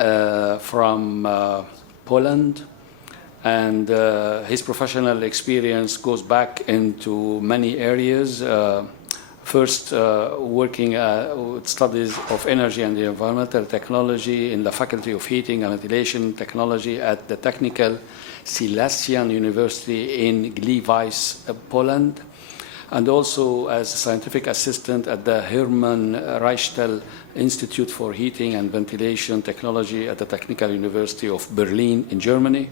from Poland, and his professional experience goes back into many areas. First, working with studies of energy and environmental technology in the Faculty of Heating and Ventilation Technology at the Technical Silesian University in Gliwice, Poland, and also as a scientific assistant at the Hermann Reichtel Institute for Heating and Ventilation Technology at the Technical University of Berlin in Germany.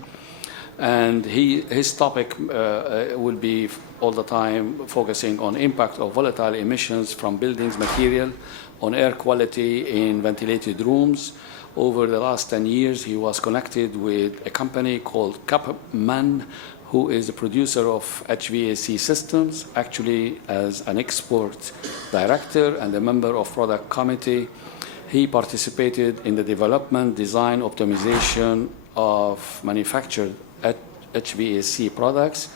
And his topic will be all the time focusing on impact of volatile emissions from buildings material on air quality in ventilated rooms. Over the last 10 years, he was connected with a company called Kapman, who is a producer of HVAC systems, actually as an export director and a member of product committee. He participated in the development, design, optimization of manufactured HVAC products,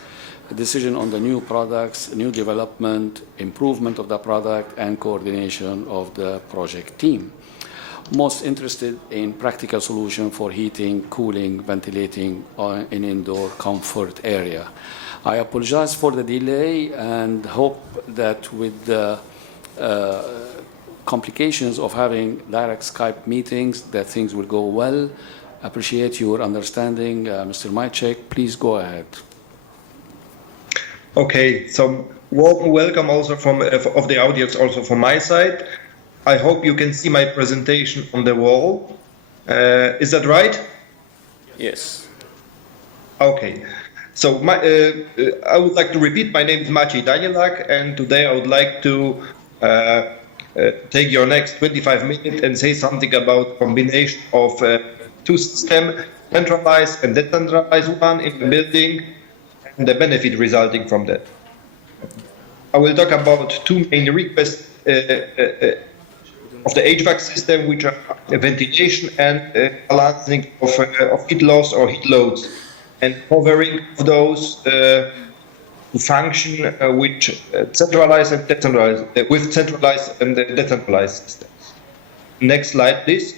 a decision on the new products, new development, improvement of the product, and coordination of the project team. Most interested in practical solution for heating, cooling, ventilating in indoor comfort area. I apologize for the delay and hope that with the complications of having direct Skype meetings that things will go well. Appreciate your understanding. Mr. Maciej, please go ahead. Okay, so warm welcome also of the audience also from my side. I hope you can see my presentation on the wall. Is that right? Yes. Okay. So I would like to repeat, my name is Maciej Danielak, and today I would like to take your next 25 minutes and say something about combination of two systems, centralized and decentralized one in the building, and the benefit resulting from that. I will talk about two main requests of the HVAC system, which are ventilation and balancing of heat loss or heat loads, and covering of those to function with centralized and decentralized, with centralized and decentralized systems. Next slide, please.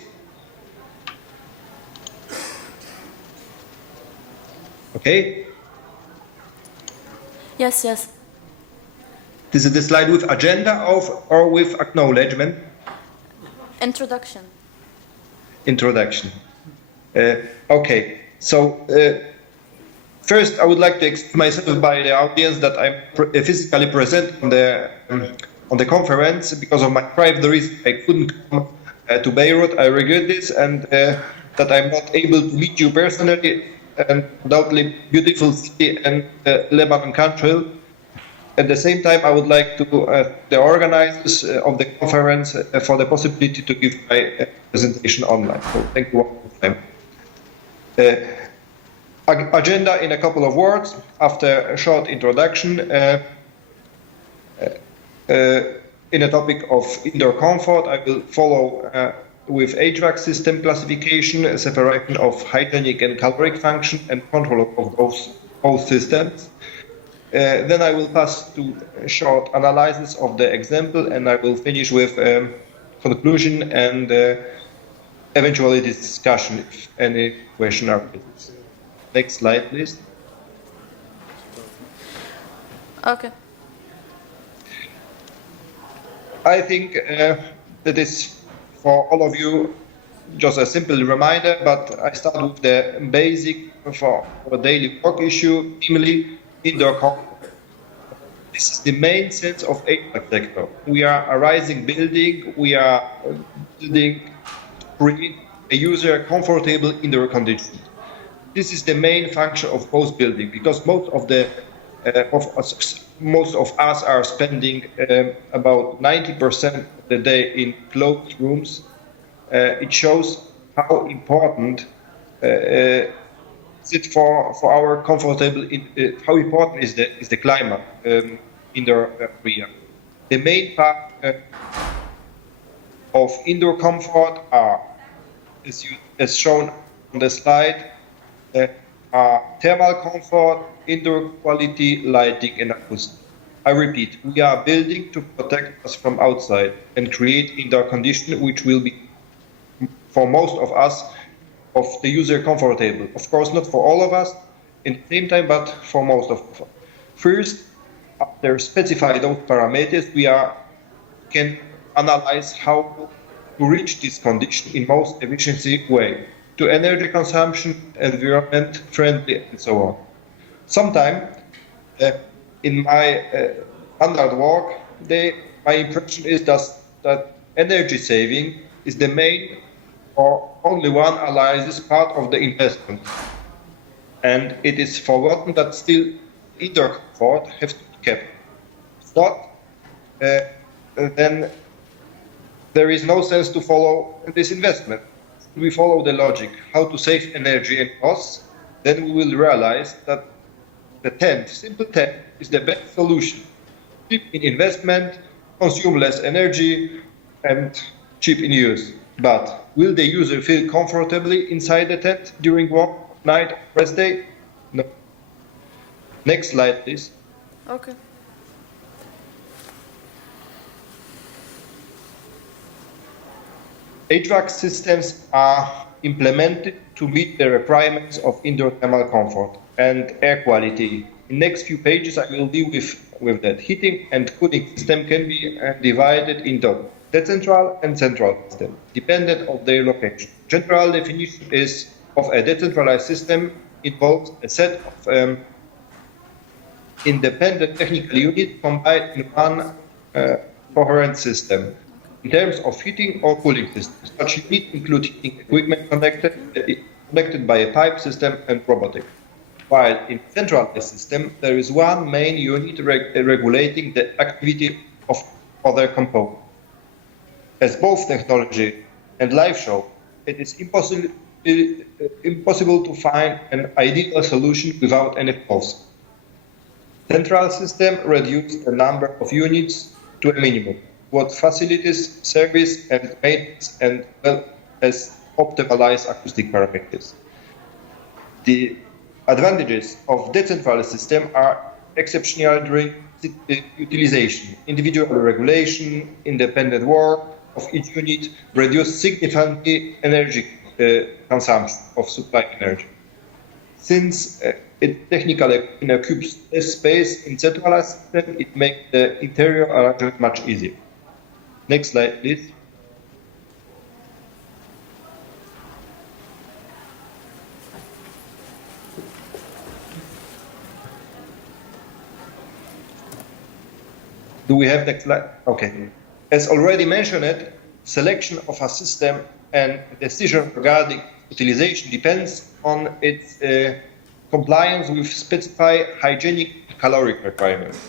Okay. Yes, yes. This is the slide with agenda or with acknowledgement? Introduction. Introduction. Okay. So first, I would like to explain myself by the audience that I'm physically present on the conference because of my private reason. I couldn't come to Beirut. I regret this, and that I'm not able to meet you personally. And undoubtedly beautiful city and Lebanon country. At the same time, I would like to the organizers of the conference for the possibility to give my presentation online. So thank you one more time. Agenda in a couple of words. After a short introduction, in a topic of indoor comfort, I will follow with HVAC system classification, separation of hygienic and caloric function, and control of both systems. Then I will pass to a short analysis of the example, and I will finish with conclusion and eventually discussion if any question are raised. Next slide, please. Okay. I think that is for all of you just a simple reminder, but I start with the basic for a daily work issue, namely indoor comfort. This is the main sense of HVAC sector. We are a rising building. We are building to create a user comfortable indoor conditions. This is the main function of most building because most of us are spending about 90% of the day in closed rooms. It shows how important is it for our comfortable. How important is the climate indoor area. The main part of indoor comfort are, as shown on the slide, are thermal comfort, indoor quality, lighting, and acoustics. I repeat, we are building to protect us from outside and create indoor conditions which will be, for most of us, of the user comfortable. Of course, not for all of us in the same time, but for most of us. First, after specify those parameters, we can analyze how to reach this condition in most efficiency way to energy consumption, environment friendly, and so on. Sometimes in my standard work, my impression is that energy saving is the main or only one analysis part of the investment. And it is forgotten that still indoor comfort has to be kept. If not, then there is no sense to follow this investment. If we follow the logic, how to save energy and costs, then we will realize that the tent, simple tent, is the best solution. Cheap in investment, consume less energy, and cheap in use. But will the user feel comfortably inside the tent during work, night, rest day? No. Next slide, please. Okay. HVAC systems are implemented to meet the requirements of indoor thermal comfort and air quality. In next few pages, I will deal with that. Heating and cooling system can be divided into decentralized and centralized system, dependent on their location. General definition is of a decentralized system involves a set of independent technical units combined in one coherent system. In terms of heating or cooling systems, such units include heating equipment connected by a pipe system and robotic. While in centralized system, there is one main unit regulating the activity of other components. As both technology and life show, it is impossible to find an ideal solution without any flaws. Central system reduces the number of units to a minimum, what facilitates service and maintenance and well as optimized acoustic parameters. The advantages of decentralized system are exceptional during utilization, individual regulation, independent work of each unit, reduce significantly energy consumption of supply energy. Since it technically in a cube space in centralized system, it makes the interior arrangement much easier. Next slide, please. Do we have next slide? Okay. As already mentioned, selection of a system and decision regarding utilization depends on its compliance with specified hygienic caloric requirements.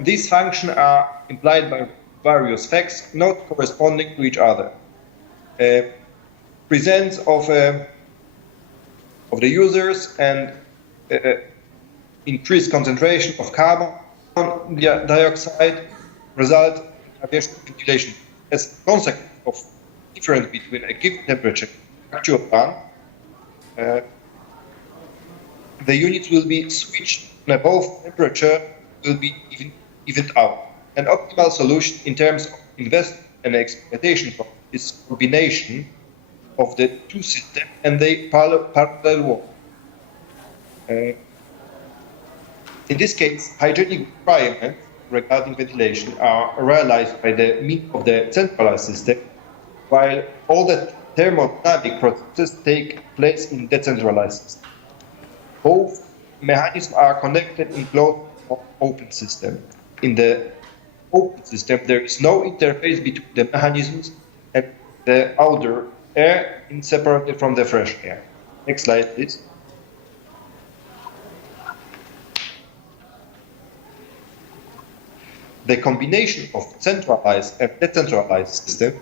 These functions are implied by various facts not corresponding to each other. Presence of the users and increased concentration of carbon dioxide result in aviation ventilation. As a consequence of difference between a given temperature and actual one, the units will be switched and both temperature will be evened out. An optimal solution in terms of investment and exploitation is combination of the two systems and they parallel work. In this case, hygienic requirements regarding ventilation are realized by the means of the centralized system, while all the thermodynamic processes take place in decentralized system. Both mechanisms are connected in closed or open system. In the open system, there is no interface between the mechanisms and the outer air separated from the fresh air. Next slide, please. The combination of centralized and decentralized system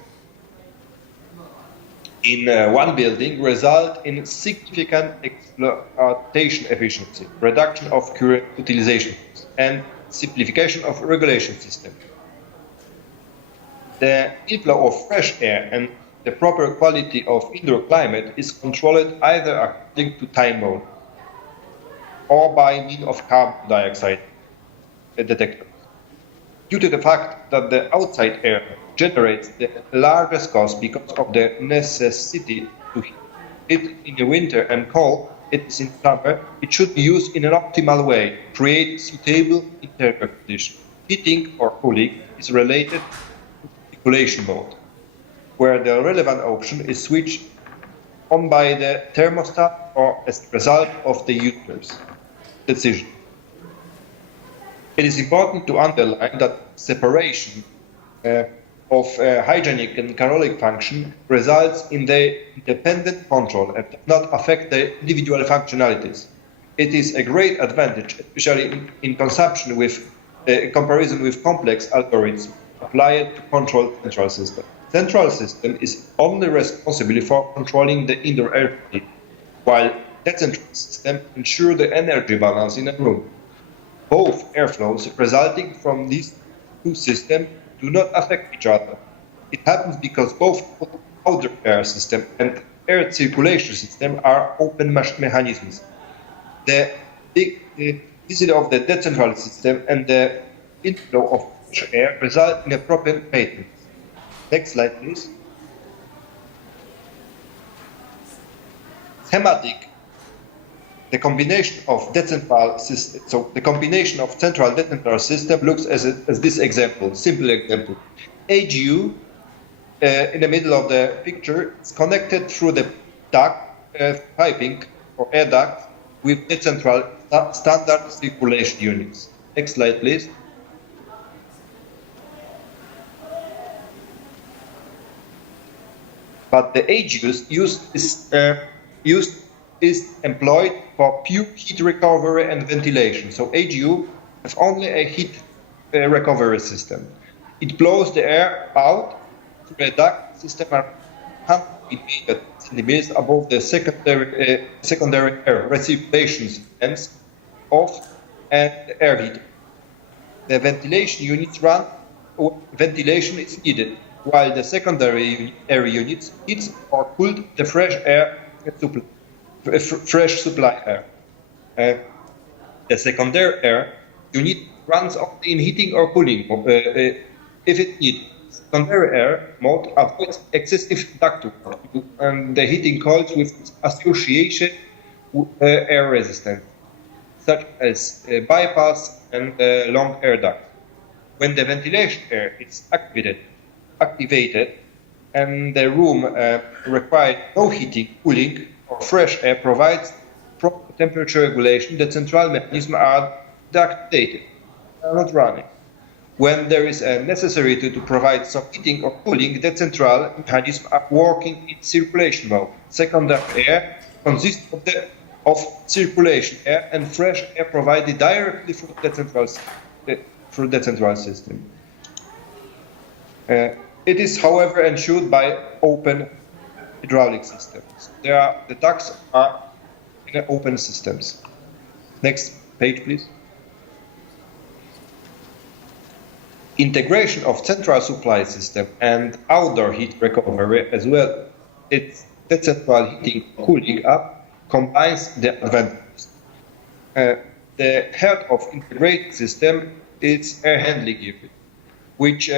in one building result in significant exploitation efficiency, reduction of current utilization, and simplification of regulation system. The inflow of fresh air and the proper quality of indoor climate is controlled either according to time mode or by means of carbon dioxide detectors. Due to the fact that the outside air generates the largest cost because of the necessity to heat it in the winter and cold it is in summer, it should be used in an optimal way, create suitable interior conditions. Heating or cooling is related to circulation mode, where the relevant option is switched on by the thermostat or as a result of the user's decision. It is important to underline that separation of hygienic and caloric function results in the independent control and does not affect the individual functionalities. It is a great advantage, especially in consumption with comparison with complex algorithms applied to control central system. Central system is only responsible for controlling the indoor air quality, while decentralized system ensure the energy balance in a room. Both airflows resulting from these two systems do not affect each other. It happens because both outer air system and air circulation system are open mechanisms. The visit of the decentralized system and the inflow of fresh air result in a proper maintenance. Next slide, please. Thematic. The combination of decentralized system, so the combination of central decentralized system looks as this example, simple example. AGU in the middle of the picture is connected through the duct piping or air duct with decentralized standard circulation units. Next slide, please. But the AGUs is employed for pure heat recovery and ventilation. So AGU has only a heat recovery system. It blows the air out through a duct system 100 centimeters above the secondary air recirculation ends off and the air heater. The ventilation units run when ventilation is needed, while the secondary air units heat or cool the fresh supply air. The secondary air unit runs only in heating or cooling if it needs. Secondary air mode avoids excessive ductwork and the heating coils with associated air resistance, such as bypass and long air duct. When the ventilation air is activated and the room requires no heating, cooling, or fresh air provides proper temperature regulation, the central mechanisms are deactivated, they are not running. When there is a necessity to provide some heating or cooling, the central mechanisms are working in circulation mode. Secondary air consists of circulation air and fresh air provided directly through the central system. It is, however, ensured by open hydraulic systems. The ducts are in open systems. Next page, please. Integration of central supply system and outdoor heat recovery as well as central heating cooling up combines the advantages. The heart of integrated system is air handling unit, which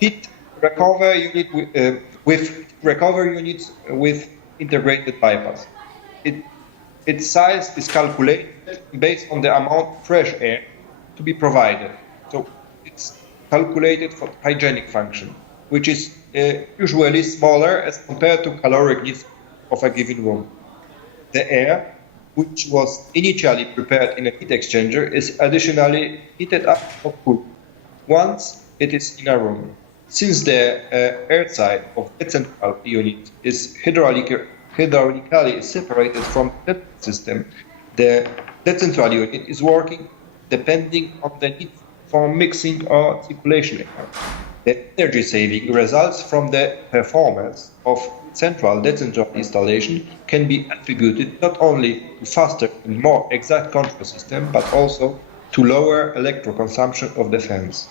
heat recovery unit with recovery units with integrated bypass. Its size is calculated based on the amount of fresh air to be provided. So it's calculated for hygienic function, which is usually smaller as compared to caloric needs of a given room. The air, which was initially prepared in a heat exchanger, is additionally heated up or cooled once it is in a room. Since the air side of the central unit is hydraulically separated from the system, the central unit is working depending on the need for mixing or circulation air. The energy saving results from the performance of central decentralized installation can be attributed not only to faster and more exact control system, but also to lower electro consumption of the fans.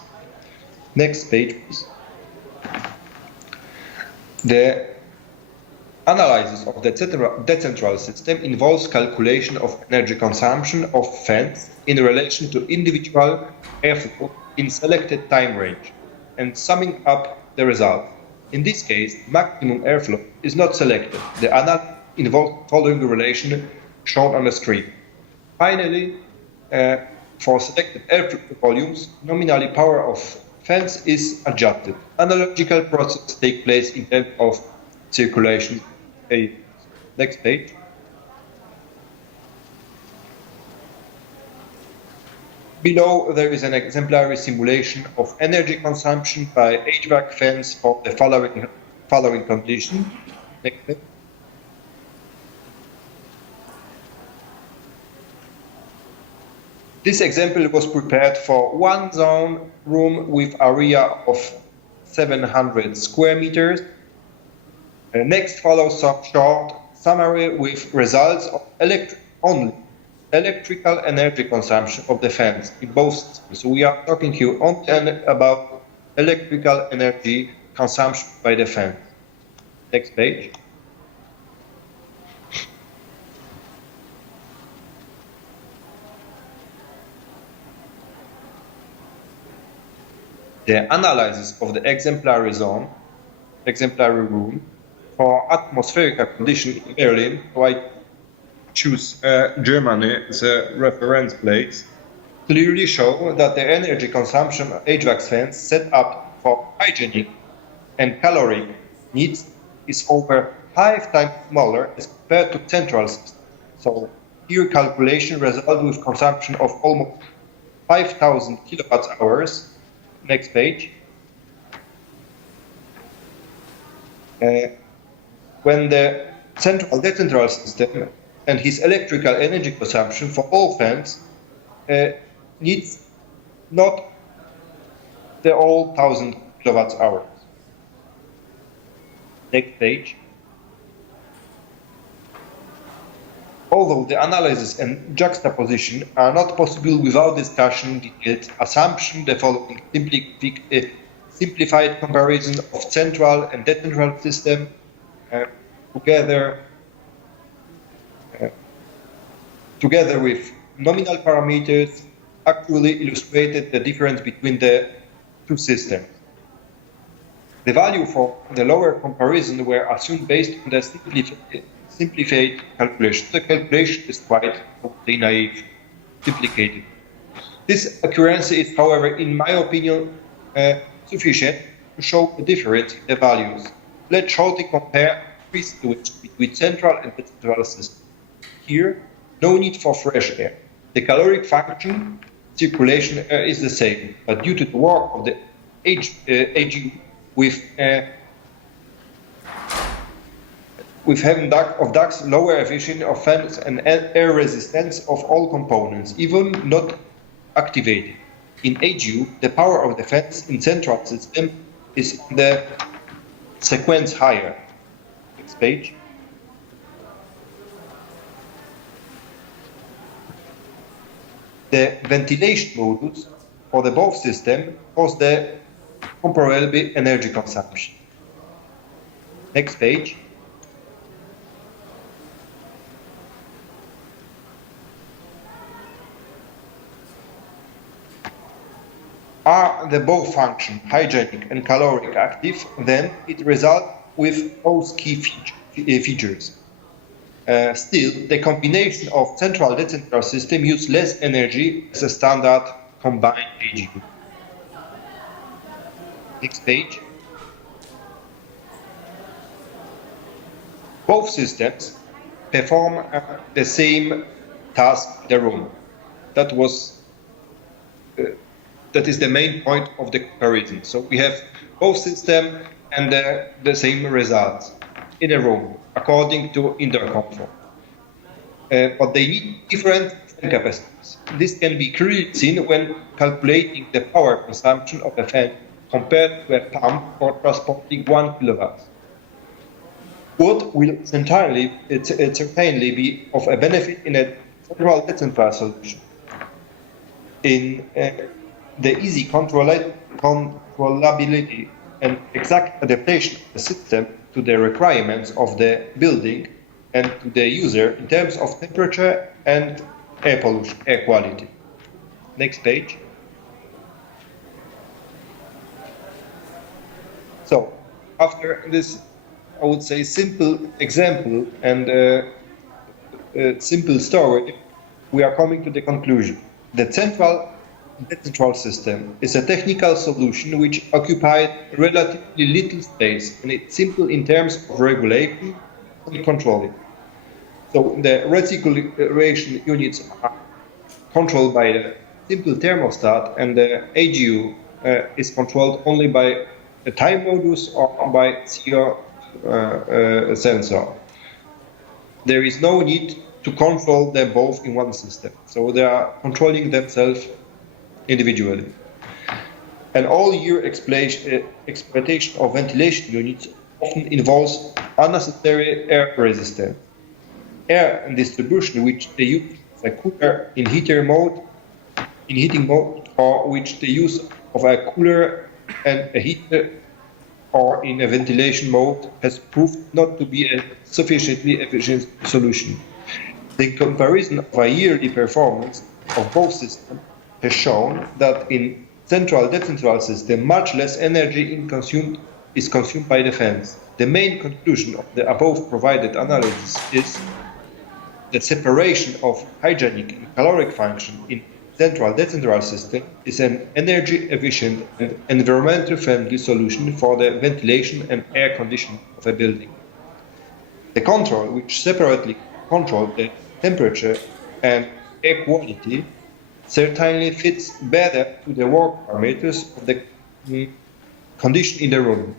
Next page, please. The analysis of the decentralized system involves calculation of energy consumption of fans in relation to individual airflow in selected time range and summing up the result. In this case, maximum airflow is not selected. The analysis involves following the relation shown on the screen. Finally, for selected airflow volumes, nominally power of fans is adjusted. Analogical processes take place in terms of circulation. Next page. Below, there is an exemplary simulation of energy consumption by HVAC fans for the following condition. Next page. This example was prepared for one zone room with area of 700 square meters. Next follows some short summary with results of electrical energy consumption of the fans in both systems. So we are talking here only about electrical energy consumption by the fans. Next page. The analysis of the exemplary room for atmospheric condition in Berlin, so I choose Germany as a reference place, clearly show that the energy consumption of HVAC fans set up for hygienic and caloric needs is over 5 times smaller as compared to central system. So here calculation result with consumption of almost 5,000 kilowatt hours. Next page. When the central decentralized system and his electrical energy consumption for all fans needs not the all 1,000 kilowatt hours. Next page. Although the analysis and juxtaposition are not possible without discussion, detailed assumption, the following simplified comparison of central and decentralized system together with nominal parameters actually illustrated the difference between the two systems. The value for the lower comparison were assumed based on the simplified calculation. The calculation is quite naive, complicated. This accuracy is, however, in my opinion, sufficient to show the difference in the values. Let's shortly compare three situations between central and decentralized systems. Here, no need for fresh air. The caloric function, circulation air is the same, but due to the work of the AGU with having ducts, lower efficiency of fans and air resistance of all components, even not activated. In AGU, the power of the fans in central system is on the sequence higher. Next page. The ventilation modus for the both system cause the comparable energy consumption. Next page. Are the both function hygienic and caloric active, then it results with those key features. Still, the combination of central decentralized system use less energy as a standard combined AGU. Next page. Both systems perform the same task in the room. That is the main point of the comparison. So we have both systems and the same results in a room according to indoor comfort. But they need different capacities. This can be clearly seen when calculating the power consumption of a fan compared to a pump for transporting 1 kilowatt. What will certainly be of a benefit in a central decentralized solution. In the easy controllability and exact adaptation of the system to the requirements of the building and to the user in terms of temperature and air quality. Next page. So, after this, I would say, simple example and simple story, we are coming to the conclusion. The decentral system is a technical solution which occupies relatively little space, and it's simple in terms of regulation and controlling. So the recirculation units are controlled by the simple thermostat, and the AGU is controlled only by a time modus or by CO sensor. There is no need to control them both in one system. So they are controlling themselves individually. And all year exploitation of ventilation units often involves unnecessary air resistance. Air and distribution, which they use as a cooler in heating mode, or which the use of a cooler and a heater or in a ventilation mode has proved not to be a sufficiently efficient solution. The comparison of a yearly performance of both systems has shown that in central-decentral system, much less energy is consumed by the fans. The main conclusion of the above provided analysis is that separation of hygienic and caloric function in central-decentral system is an energy-efficient and environmental-friendly solution for the ventilation and air conditioning of a building. The control, which separately controls the temperature and air quality, certainly fits better to the work parameters of the condition in the room.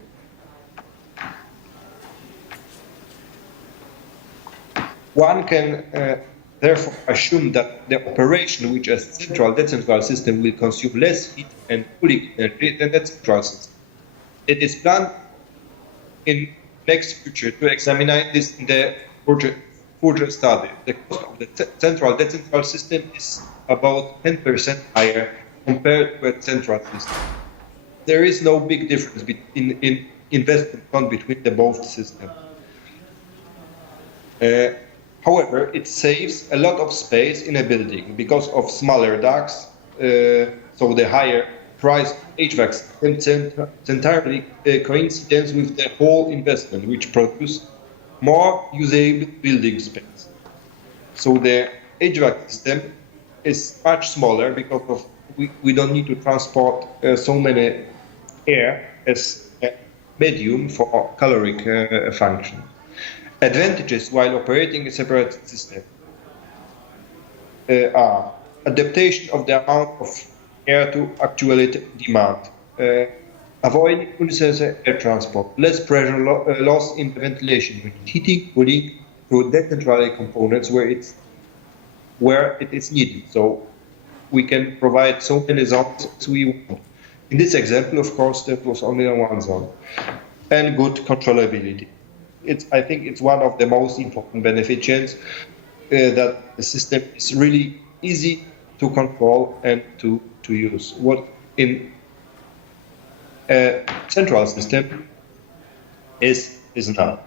One can therefore assume that the operation which a central-decentral system will consume less heat and cooling energy than the central system. It is planned in next future to examine this in the further study. The cost of the central-decentral system is about 10% higher compared to a central system. There is no big difference in investment fund between the both systems. However, it saves a lot of space in a building because of smaller ducts, so the higher price HVAC system entirely coincides with the whole investment, which produces more usable building space. So the HVAC system is much smaller because of we don't need to transport so many air as a medium for caloric function. Advantages while operating a separate system are adaptation of the amount of air to actual demand, avoiding unnecessary air transport, less pressure loss in the ventilation unit, heating, cooling through decentralized components where it is needed. So we can provide so many zones as we want. In this example, of course, there was only one zone. And good controllability. I think it's one of the most important benefits that the system is really easy to control and to use. What in a central system is not.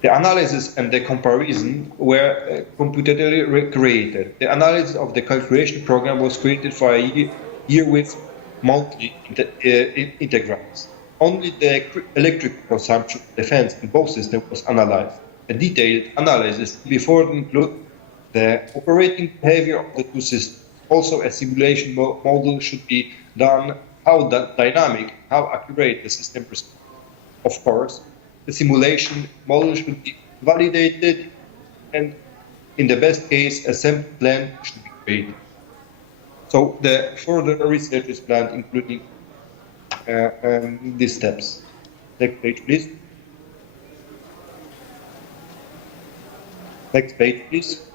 The analysis and the comparison were computationally created. The analysis of the calculation program was created for a year with monthly integrals. Only the electric consumption of the fans in both systems was analyzed. A detailed analysis before include the operating behavior of the two systems. Also, a simulation model should be done, how dynamic, how accurate the system responds. Of course, the simulation model should be validated, and in the best case, a sample plan should be created. So the further research is planned, including these steps. Next page, please. Next page, please.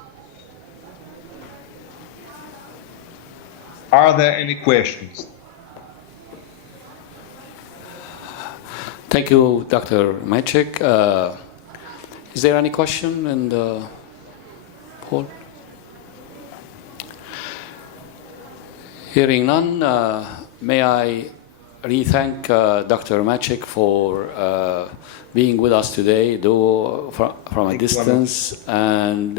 Are there any questions? Thank you, Dr. Maciej. Is there any question in the poll? Hearing none, may I re-thank Dr. Maciej for being with us today, though from a distance, and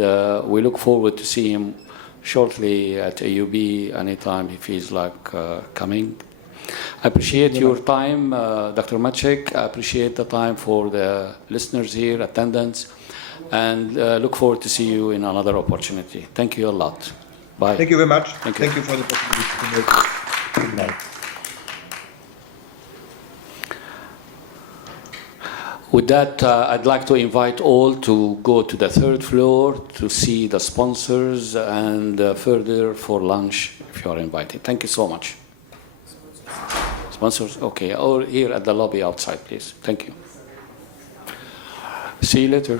we look forward to see him shortly at AUB anytime he feels like coming. I appreciate your time, Dr. Maciej. I appreciate the time for the listeners here, attendance, and look forward to see you in another opportunity. Thank you a lot. Bye. Thank you very much. Thank you. Thank you for the possibility to make it. Good night. With that, I'd like to invite all to go to the third floor to see the sponsors and further for lunch if you are invited. Thank you so much. Sponsors, okay, or here at the lobby outside, please. Thank you. See you later.